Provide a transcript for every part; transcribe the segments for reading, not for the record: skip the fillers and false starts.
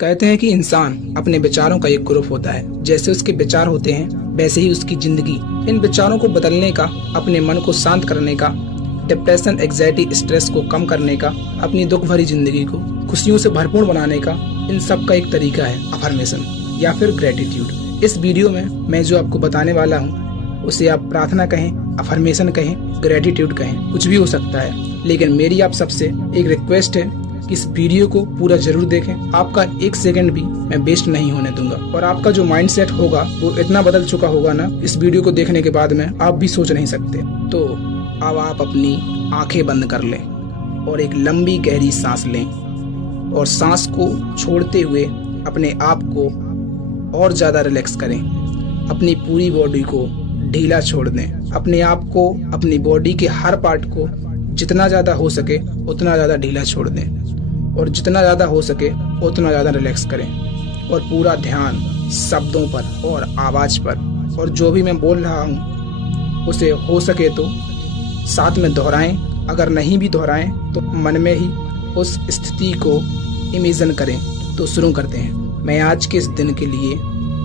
कहते हैं कि इंसान अपने विचारों का एक ग्रुप होता है। जैसे उसके विचार होते हैं वैसे ही उसकी जिंदगी। इन विचारों को बदलने का, अपने मन को शांत करने का, डिप्रेशन, एंग्जाइटी, स्ट्रेस को कम करने का, अपनी दुख भरी जिंदगी को खुशियों से भरपूर बनाने का, इन सब का एक तरीका है अफर्मेशन या फिर ग्रेटिट्यूड। इस वीडियो में मैं जो आपको बताने वाला हूँ उसे आप प्रार्थना कहें, अफर्मेशन कहें, ग्रेटिट्यूड कहें, कुछ भी हो सकता है। लेकिन मेरी आप सबसे एक रिक्वेस्ट है कि इस वीडियो को पूरा जरूर देखें। आपका एक सेकंड भी मैं वेस्ट नहीं होने दूंगा और आपका जो माइंडसेट होगा वो इतना बदल चुका होगा ना इस वीडियो को देखने के बाद में, आप भी सोच नहीं सकते। तो अब आप अपनी आंखें बंद कर लें और एक लंबी गहरी सांस लें और सांस को छोड़ते हुए अपने आप को और ज्यादा रिलैक्स करें। अपनी पूरी बॉडी को ढीला छोड़ दें। अपने आप को, अपनी बॉडी के हर पार्ट को जितना ज्यादा हो सके उतना ज्यादा ढीला छोड़ दें और जितना ज्यादा हो सके उतना ज्यादा रिलैक्स करें और पूरा ध्यान शब्दों पर और आवाज पर और जो भी मैं बोल रहा हूँ उसे हो सके तो साथ में दोहराएं। अगर नहीं भी दोहराएं तो मन में ही उस स्थिति को इमेजिन करें। तो शुरू करते हैं। मैं आज के इस दिन के लिए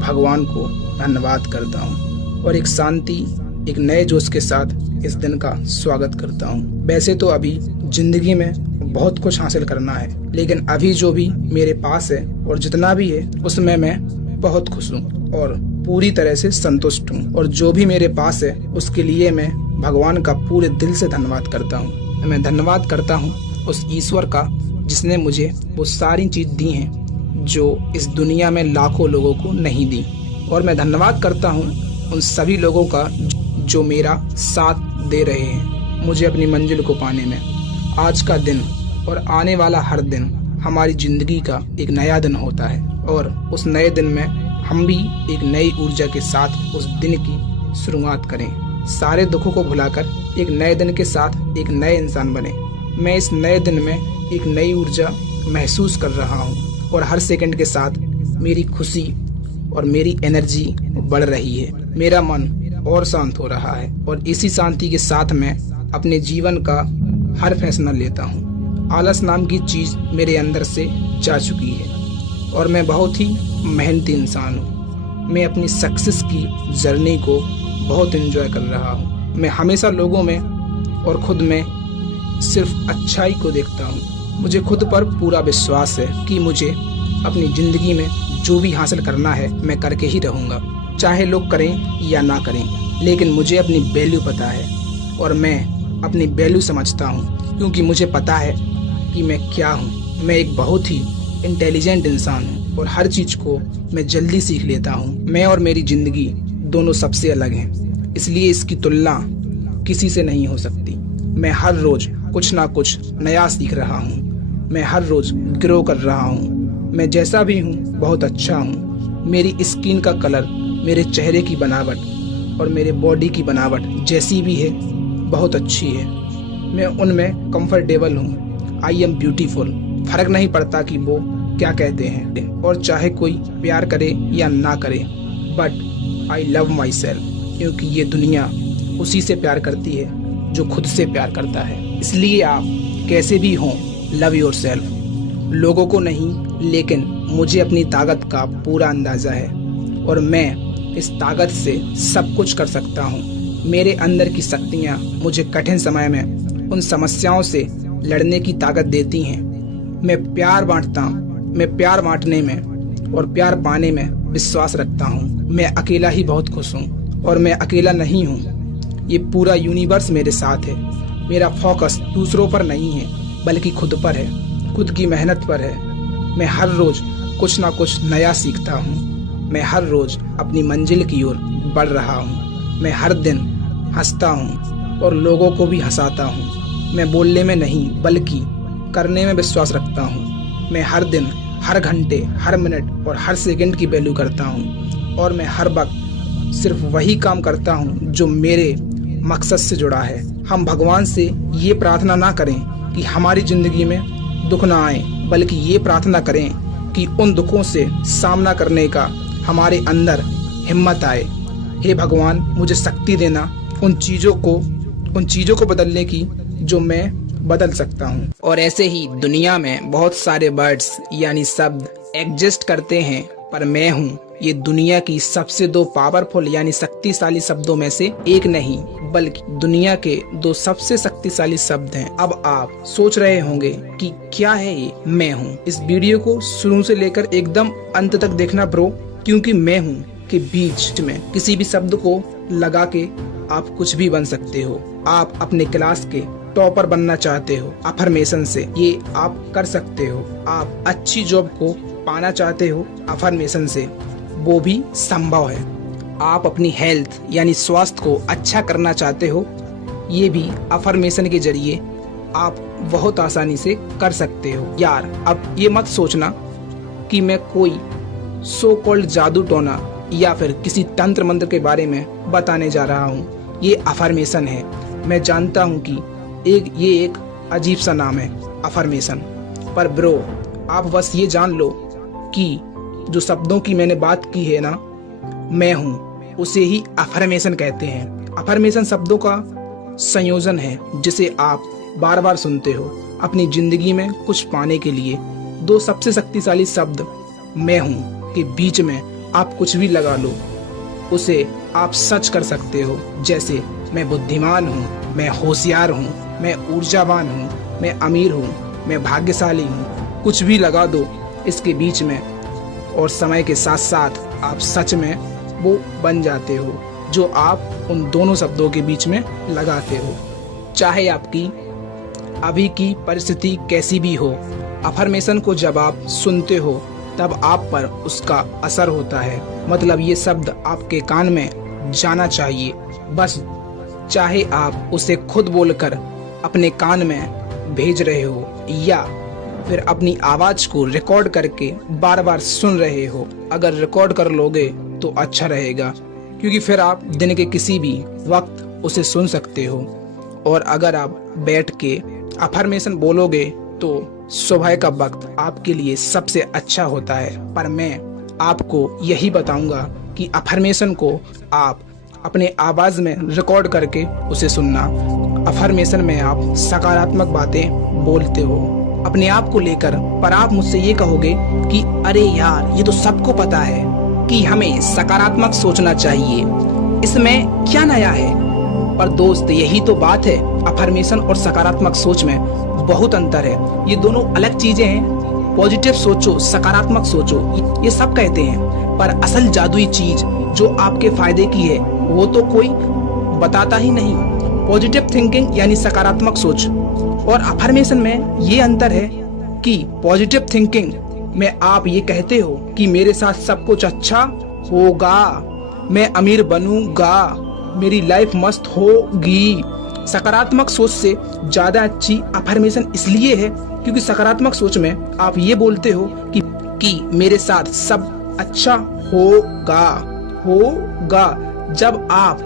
भगवान को धन्यवाद करता हूँ और एक शांति, एक नए जोश के साथ इस दिन का स्वागत करता हूँ। वैसे तो अभी जिंदगी में बहुत कुछ हासिल करना है, लेकिन अभी जो भी मेरे पास है और जितना भी है उसमें मैं बहुत खुश हूँ और पूरी तरह से संतुष्ट हूँ। और जो भी मेरे पास है उसके लिए मैं भगवान का पूरे दिल से धन्यवाद करता हूँ। मैं धन्यवाद करता हूँ उस ईश्वर का जिसने मुझे वो सारी चीज दी हैं जो इस दुनिया में लाखों लोगों को नहीं दी। और मैं धन्यवाद करता हूँ उन सभी लोगों का जो मेरा साथ दे रहे हैं मुझे अपनी मंजिल को पाने में। आज का दिन और आने वाला हर दिन हमारी जिंदगी का एक नया दिन होता है और उस नए दिन में हम भी एक नई ऊर्जा के साथ उस दिन की शुरुआत करें। सारे दुखों को भुलाकर एक नए दिन के साथ एक नए इंसान बने। मैं इस नए दिन में एक नई ऊर्जा महसूस कर रहा हूँ और हर सेकंड के साथ मेरी खुशी और मेरी एनर्जी बढ़ रही है। मेरा मन और शांत हो रहा है और इसी शांति के साथ मैं अपने जीवन का हर फैसला लेता हूँ। आलस नाम की चीज मेरे अंदर से जा चुकी है और मैं बहुत ही मेहनती इंसान हूँ। मैं अपनी सक्सेस की जर्नी को बहुत एंजॉय कर रहा हूँ। मैं हमेशा लोगों में और खुद में सिर्फ अच्छाई को देखता हूँ। मुझे खुद पर पूरा विश्वास है कि मुझे अपनी जिंदगी में जो भी हासिल करना है मैं करके ही रहूँगा, चाहे लोग करें या ना करें। लेकिन मुझे अपनी वैल्यू पता है और मैं अपनी वैल्यू समझता हूँ क्योंकि मुझे पता है कि मैं क्या हूँ। मैं एक बहुत ही इंटेलिजेंट इंसान हूँ और हर चीज को मैं जल्दी सीख लेता हूँ। मैं और मेरी जिंदगी दोनों सबसे अलग हैं, इसलिए इसकी तुलना किसी से नहीं हो सकती। मैं हर रोज कुछ ना कुछ नया सीख रहा हूँ। मैं हर रोज ग्रो कर रहा हूँ। मैं जैसा भी हूँ बहुत अच्छा हूँ। मेरी स्किन का कलर, मेरे चेहरे की बनावट और मेरे बॉडी की बनावट जैसी भी है बहुत अच्छी है। मैं उनमें कंफर्टेबल हूँ। I am beautiful. फर्क नहीं पड़ता कि वो क्या कहते हैं और चाहे कोई प्यार करे या ना करे, but I love my self क्योंकि ये दुनिया उसी से प्यार करती है जो खुद से प्यार करता है। इसलिए आप कैसे भी हों, लव योर सेल्फ। लोगों को नहीं लेकिन मुझे अपनी ताकत का पूरा अंदाजा है और मैं इस ताकत से सब कुछ कर सकता हूँ। मेरे अंदर की शक्तियाँ मुझे कठिन समय में उन समस्याओं से लड़ने की ताकत देती हैं। मैं प्यार बांटने में और प्यार पाने में विश्वास रखता हूँ। मैं अकेला ही बहुत खुश हूँ और मैं अकेला नहीं हूँ। ये पूरा यूनिवर्स मेरे साथ है। मेरा फोकस दूसरों पर नहीं है बल्कि खुद पर है, खुद की मेहनत पर है। मैं हर रोज कुछ ना कुछ नया सीखता हूँ। मैं हर रोज अपनी मंजिल की ओर बढ़ रहा हूँ। मैं हर दिन हंसता हूँ और लोगों को भी हंसाता हूँ। मैं बोलने में नहीं बल्कि करने में विश्वास रखता हूँ। मैं हर दिन, हर घंटे, हर मिनट और हर सेकंड की वैल्यू करता हूँ और मैं हर वक्त सिर्फ वही काम करता हूँ जो मेरे मकसद से जुड़ा है। हम भगवान से ये प्रार्थना ना करें कि हमारी जिंदगी में दुख ना आए, बल्कि ये प्रार्थना करें कि उन दुखों से सामना करने का हमारे अंदर हिम्मत आए। हे भगवान, मुझे शक्ति देना उन चीजों को बदलने की जो मैं बदल सकता हूँ। और ऐसे ही दुनिया में बहुत सारे वर्ड्स यानी शब्द एग्जिस्ट करते हैं, पर मैं हूँ ये दुनिया की सबसे दो पावरफुल यानी शक्तिशाली शब्दों में से एक नहीं, बल्कि दुनिया के दो सबसे शक्तिशाली शब्द हैं। अब आप सोच रहे होंगे कि क्या है ये मैं हूँ। इस वीडियो को शुरू से लेकर एकदम अंत तक देखना ब्रो, क्योंकि मैं हूँ के बीच में किसी भी शब्द को लगा के आप कुछ भी बन सकते हो। आप अपने क्लास के टॉपर बनना चाहते हो, अफर्मेशन से ये आप कर सकते हो। आप अच्छी जॉब को पाना चाहते हो, अफर्मेशन से वो भी संभव है। आप अपनी हेल्थ यानी स्वास्थ्य को अच्छा करना चाहते हो, ये भी अफर्मेशन के जरिए आप बहुत आसानी से कर सकते हो। यार अब ये मत सोचना कि मैं कोई सो कॉल्ड जादू टोना या फिर किसी तंत्र मंत्र के बारे में बताने जा रहा हूँ। ये अफर्मेशन है। मैं जानता हूँ कि ये एक अजीब सा नाम है अफर्मेशन, पर ब्रो आप बस ये जान लो कि जो शब्दों की मैंने बात की है ना, मैं हूँ, उसे ही अफर्मेशन कहते हैं। अफर्मेशन शब्दों का संयोजन है जिसे आप बार बार सुनते हो अपनी जिंदगी में कुछ पाने के लिए। दो सबसे शक्तिशाली शब्द मैं हूँ के बीच में आप कुछ भी लगा लो, उसे आप सच कर सकते हो। जैसे मैं बुद्धिमान हूँ, मैं होशियार हूँ, मैं ऊर्जावान हूँ, मैं अमीर हूँ, मैं भाग्यशाली हूँ। कुछ भी लगा दो इसके बीच में और समय के साथ साथ आप सच में वो बन जाते हो जो आप उन दोनों शब्दों के बीच में लगाते हो। चाहे आपकी अभी की परिस्थिति कैसी भी हो, अफर्मेशन को जब आप सुनते हो तब आप पर उसका असर होता है। मतलब ये शब्द आपके कान में जाना चाहिए बस, चाहे आप उसे खुद बोलकर अपने कान में भेज रहे हो या फिर अपनी आवाज को रिकॉर्ड करके बार बार सुन रहे हो। अगर रिकॉर्ड कर लोगे तो अच्छा रहेगा, क्योंकि फिर आप दिन के किसी भी वक्त उसे सुन सकते हो। और अगर आप बैठ के अफर्मेशन बोलोगे तो सुबह का वक्त आपके लिए सबसे अच्छा होता है। पर मैं आपको यही बताऊंगा कि अफर्मेशन को आप अपने आवाज में रिकॉर्ड करके उसे सुनना। अफर्मेशन में आप सकारात्मक बातें बोलते हो अपने आप को लेकर, पर आप मुझसे ये कहोगे कि अरे यार ये तो सबको पता है कि हमें सकारात्मक सोचना चाहिए, इसमें क्या नया है। पर दोस्त यही तो बात है, अफर्मेशन और सकारात्मक सोच में बहुत अंतर है। ये दोनों अलग चीजें हैं। पॉजिटिव सोचो, सकारात्मक सोचो, ये सब कहते हैं, पर असल जादुई चीज जो आपके फायदे की है वो तो कोई बताता ही नहीं। पॉजिटिव थिंकिंग यानी सकारात्मक सोच और अफर्मेशन में ये अंतर है कि पॉजिटिव थिंकिंग में आप ये कहते हो कि मेरे साथ सब कुछ अच्छा होगा, मैं अमीर बनूंगा, मेरी लाइफ मस्त होगी। सकारात्मक सोच से ज्यादा अच्छी अफर्मेशन इसलिए है क्योंकि सकारात्मक सोच में आप ये बोलते हो कि मेरे साथ सब अच्छा होगा। जब आप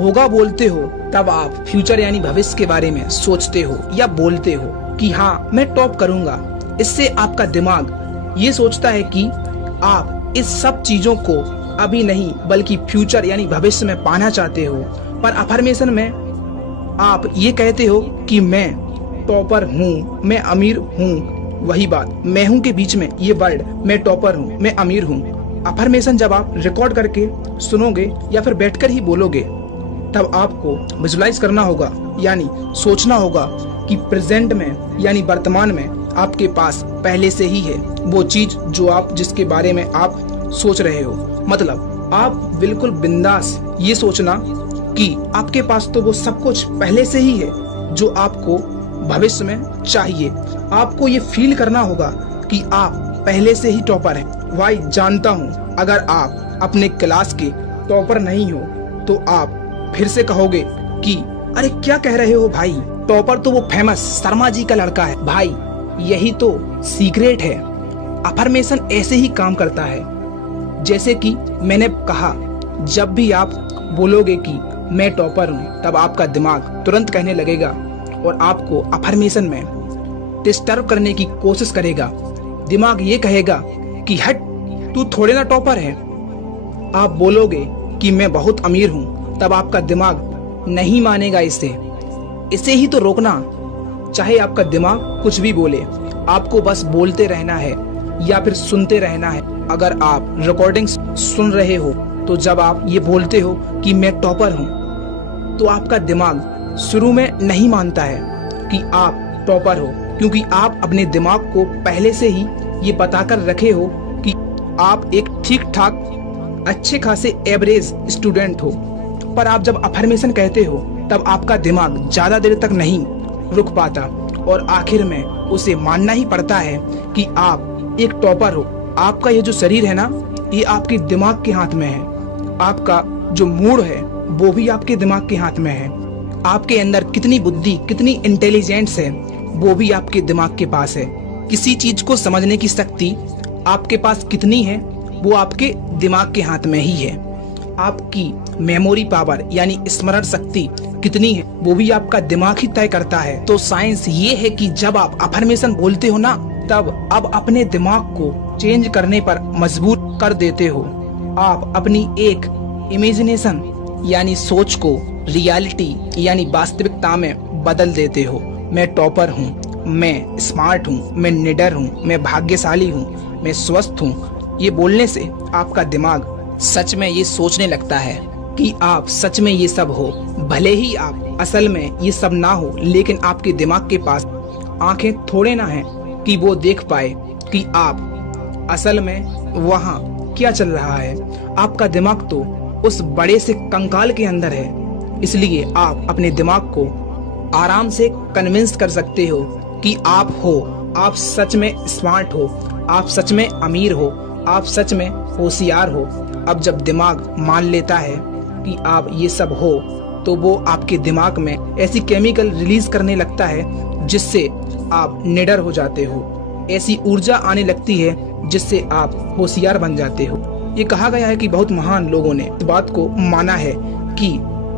होगा बोलते हो तब आप फ्यूचर यानी भविष्य के बारे में सोचते हो या बोलते हो कि हाँ मैं टॉप करूंगा। इससे आपका दिमाग ये सोचता है कि आप इस सब चीजों को अभी नहीं बल्कि फ्यूचर यानी भविष्य में पाना चाहते हो। पर अफर्मेशन में आप ये कहते हो कि मैं टॉपर हूँ, मैं अमीर हूँ। वही बात, मैं हूँ के बीच में ये वर्ड, मैं टॉपर हूँ, मैं अमीर हूँ। अफर्मेशन जब आप रिकॉर्ड करके सुनोगे या फिर बैठकर ही बोलोगे तब आपको विजुलाइज करना होगा यानी सोचना होगा कि प्रेजेंट में यानी वर्तमान में आपके पास पहले से ही है वो चीज जो आप जिसके बारे में आप सोच रहे हो। मतलब आप बिल्कुल बिंदास ये सोचना कि आपके पास तो वो सब कुछ पहले से ही है जो आपको भविष्य में चाहिए। आपको ये फील करना होगा कि आप पहले से ही टॉपर हैं। भाई जानता हूँ अगर आप अपने क्लास के टॉपर नहीं हो तो आप फिर से कहोगे कि अरे क्या कह रहे हो भाई, टॉपर तो वो फेमस शर्मा जी का लड़का है। भाई यही तो सीक्रेट है। अफर्मेशन ऐसे ही काम करता है जैसे कि मैंने कहा, जब भी आप बोलोगे कि मैं टॉपर हूँ तब आपका दिमाग तुरंत कहने लगेगा और आपको अफर्मेशन में डिस्टर्ब करने की कोशिश करेगा। दिमाग ये कहेगा कि हट तू थोड़े ना टॉपर है। आप बोलोगे कि मैं बहुत अमीर हूँ तब आपका दिमाग नहीं मानेगा। इसे ही तो रोकना। चाहे आपका दिमाग कुछ भी बोले, आपको बस बोलते रहना है या फिर सुनते रहना है। अगर आप रिकॉर्डिंग्स सुन रहे हो तो जब आप ये बोलते हो कि मैं टॉपर हूँ, तो आपका दिमाग शुरू में नहीं मानता है कि आप टॉपर हो, क्योंकि आप अपने दिमाग को पहले से ही ये बताकर रखे हो कि आप एक ठीक ठाक अच्छे खासे एवरेज स्टूडेंट हो। पर आप जब अफर्मेशन कहते हो तब आपका दिमाग ज्यादा देर तक नहीं रुक पाता और आखिर में उसे मानना ही पड़ता है कि आप एक टॉपर हो। आपका ये जो शरीर है ना, ये आपके दिमाग के हाथ में है। आपका जो मूड है वो भी आपके दिमाग के हाथ में है। आपके अंदर कितनी बुद्धि, कितनी इंटेलिजेंस है, वो भी आपके दिमाग के पास है। किसी चीज को समझने की शक्ति आपके पास कितनी है, वो आपके दिमाग के हाथ में ही है। आपकी मेमोरी पावर यानी स्मरण शक्ति कितनी है, वो भी आपका दिमाग ही तय करता है। तो साइंस ये है कि जब आप अफर्मेशन बोलते हो ना, तब अब अपने दिमाग को चेंज करने पर मजबूर कर देते हो। आप अपनी एक इमेजिनेशन यानी सोच को रियलिटी यानी वास्तविकता में बदल देते हो। मैं टॉपर हूँ, मैं स्मार्ट हूँ, मैं निडर हूँ, मैं भाग्यशाली हूँ, मैं स्वस्थ हूँ। ये बोलने से आपका दिमाग सच में ये सोचने लगता है कि आप सच में ये सब हो। भले ही आप असल में ये सब ना हो, लेकिन आपके दिमाग के पास आंखें थोड़े ना हैं कि वो देख पाए कि आप असल में वहाँ क्या चल रहा है। आपका दिमाग तो उस बड़े से कंकाल के अंदर है। इसलिए आप अपने दिमाग को आराम से कन्विंस कर सकते हो कि आप हो, आप सच में स्मार्ट हो, आप सच में अमीर हो, आप सच में होशियार हो। अब जब दिमाग मान लेता है कि आप ये सब हो, तो वो आपके दिमाग में ऐसी केमिकल रिलीज करने लगता है जिससे आप निडर हो जाते हो। ऐसी ऊर्जा आने लगती है जिससे आप होशियार बन जाते हो। ये कहा गया है कि बहुत महान लोगों ने इस बात को माना है कि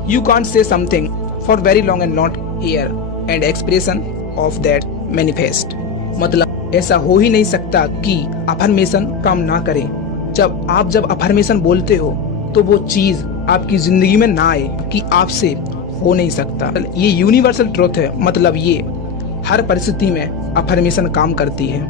you can't say something for very long and not here and expression of that manifest. मतलब ऐसा हो ही नहीं सकता कि अफर्मेशन काम ना करें। जब अफर्मेशन बोलते हो तो वो चीज आपकी जिंदगी में ना आए कि आपसे हो नहीं सकता। ये यूनिवर्सल ट्रुथ है। मतलब ये हर परिस्थिति में अफर्मेशन काम करती है।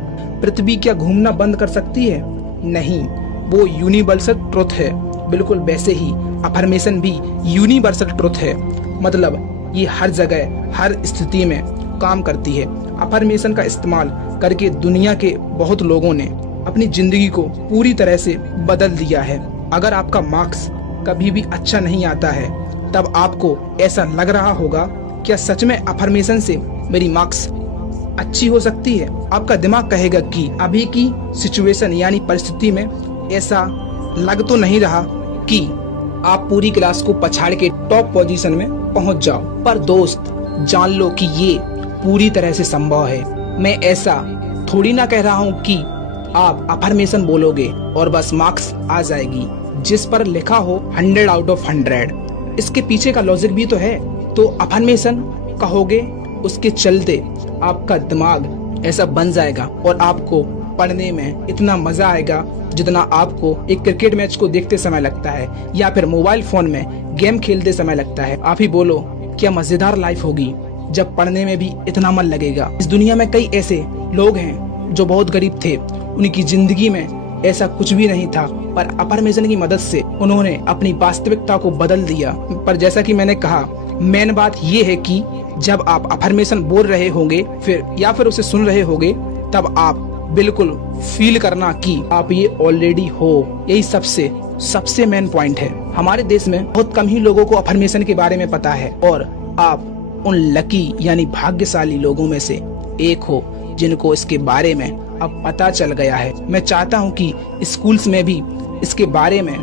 पृथ्वी क्या घूमना बंद कर सकती है? नहीं, वो यूनिवर्सल ट्रुथ है। बिल्कुल वैसे ही अफर्मेशन भी यूनिवर्सल ट्रुथ है। मतलब ये हर जगह हर स्थिति में काम करती है। अफर्मेशन का इस्तेमाल करके दुनिया के बहुत लोगों ने अपनी जिंदगी को पूरी तरह से बदल दिया है। अगर आपका मार्क्स कभी भी अच्छा नहीं आता है, तब आपको ऐसा लग रहा होगा, क्या सच में अफर्मेशन से मेरी मार्क्स अच्छी हो सकती है? आपका दिमाग कहेगा कि अभी की सिचुएशन यानी परिस्थिति में ऐसा लग तो नहीं रहा कि आप पूरी क्लास को पछाड़ के टॉप पोजीशन में पहुंच जाओ। पर दोस्त, जान लो कि ये पूरी तरह से संभव है। मैं ऐसा थोड़ी ना कह रहा हूँ कि आप अफर्मेशन बोलोगे और बस मार्क्स आ जाएगी जिस पर लिखा हो 100 आउट ऑफ 100। इसके पीछे का लॉजिक भी तो है। तो अफर्मेशन कहोगे, उसके चलते आपका दिमाग ऐसा बन जाएगा और आपको पढ़ने में इतना मजा आएगा जितना आपको एक क्रिकेट मैच को देखते समय लगता है या फिर मोबाइल फोन में गेम खेलते समय लगता है। आप ही बोलो, क्या मजेदार लाइफ होगी जब पढ़ने में भी इतना मन लगेगा। इस दुनिया में कई ऐसे लोग हैं जो बहुत गरीब थे, उनकी जिंदगी में ऐसा कुछ भी नहीं था, पर अफर्मेशन की मदद से उन्होंने अपनी वास्तविकता को बदल दिया। पर जैसा कि मैंने कहा, मेन बात ये है कि जब आप अफर्मेशन बोल रहे होंगे या फिर उसे सुन रहे होंगे, तब आप बिल्कुल फील करना कि आप ये ऑलरेडी हो। यही सबसे मेन पॉइंट है। हमारे देश में बहुत कम ही लोगों को अफर्मेशन के बारे में पता है और आप उन लकी यानी भाग्यशाली लोगों में से एक हो जिनको इसके बारे में अब पता चल गया है। मैं चाहता हूँ कि स्कूल्स में भी इसके बारे में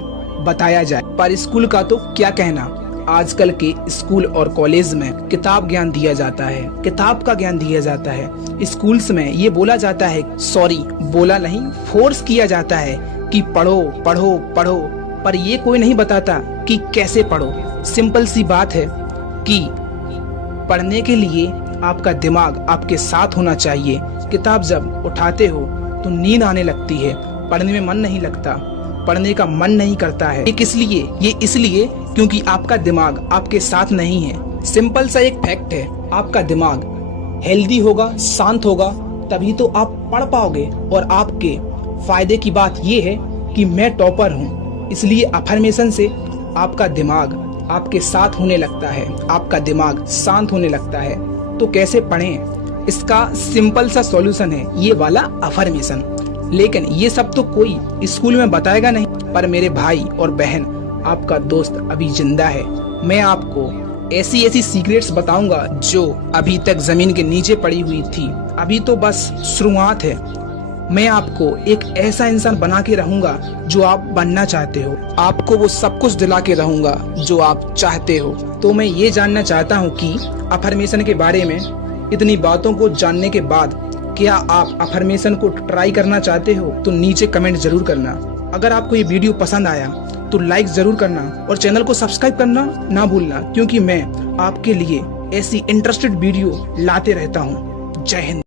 बताया जाए, पर स्कूल का तो क्या कहना। आजकल के स्कूल और कॉलेज में किताब ज्ञान दिया जाता है, किताब का ज्ञान दिया जाता है। स्कूल्स में ये बोला जाता है, सॉरी बोला नहीं, फोर्स किया जाता है कि पढ़ो पढ़ो पढ़ो, पर ये कोई नहीं बताता कि कैसे पढ़ो। सिंपल सी बात है कि पढ़ने के लिए आपका दिमाग आपके साथ होना चाहिए। किताब जब उठाते हो तो नींद आने लगती है, पढ़ने में मन नहीं लगता, पढ़ने का मन नहीं करता है। ये इसलिए क्योंकि आपका दिमाग आपके साथ नहीं है। सिंपल सा एक फैक्ट है, आपका दिमाग हेल्दी होगा, शांत होगा, तभी तो आप पढ़ पाओगे और आपके फायदे की बात ये है कि मैं टॉपर हूँ, इसलिए अफर्मेशन से आपका दिमाग आपके साथ होने लगता है, आपका दिमाग शांत होने लगता है। तो कैसे पढ़ें? इसका सिंपल सा सॉल्यूशन है ये वाला अफर्मेशन। लेकिन ये सब तो कोई स्कूल में बताएगा नहीं। पर मेरे भाई और बहन, आपका दोस्त अभी जिंदा है। मैं आपको ऐसी ऐसी सीक्रेट्स बताऊंगा जो अभी तक जमीन के नीचे पड़ी हुई थी। अभी तो बस शुरुआत है। मैं आपको एक ऐसा इंसान बना के रहूंगा जो आप बनना चाहते हो। आपको वो सब कुछ दिला के रहूंगा जो आप चाहते हो। तो मैं ये जानना चाहता हूँ कि अफर्मेशन के बारे में इतनी बातों को जानने के बाद क्या आप अफर्मेशन को ट्राई करना चाहते हो? तो नीचे कमेंट जरूर करना। अगर आपको ये वीडियो पसंद आया तो लाइक जरूर करना और चैनल को सब्सक्राइब करना ना भूलना, क्योंकि मैं आपके लिए ऐसी इंटरेस्टेड वीडियो लाते रहता हूँ। जय हिंद।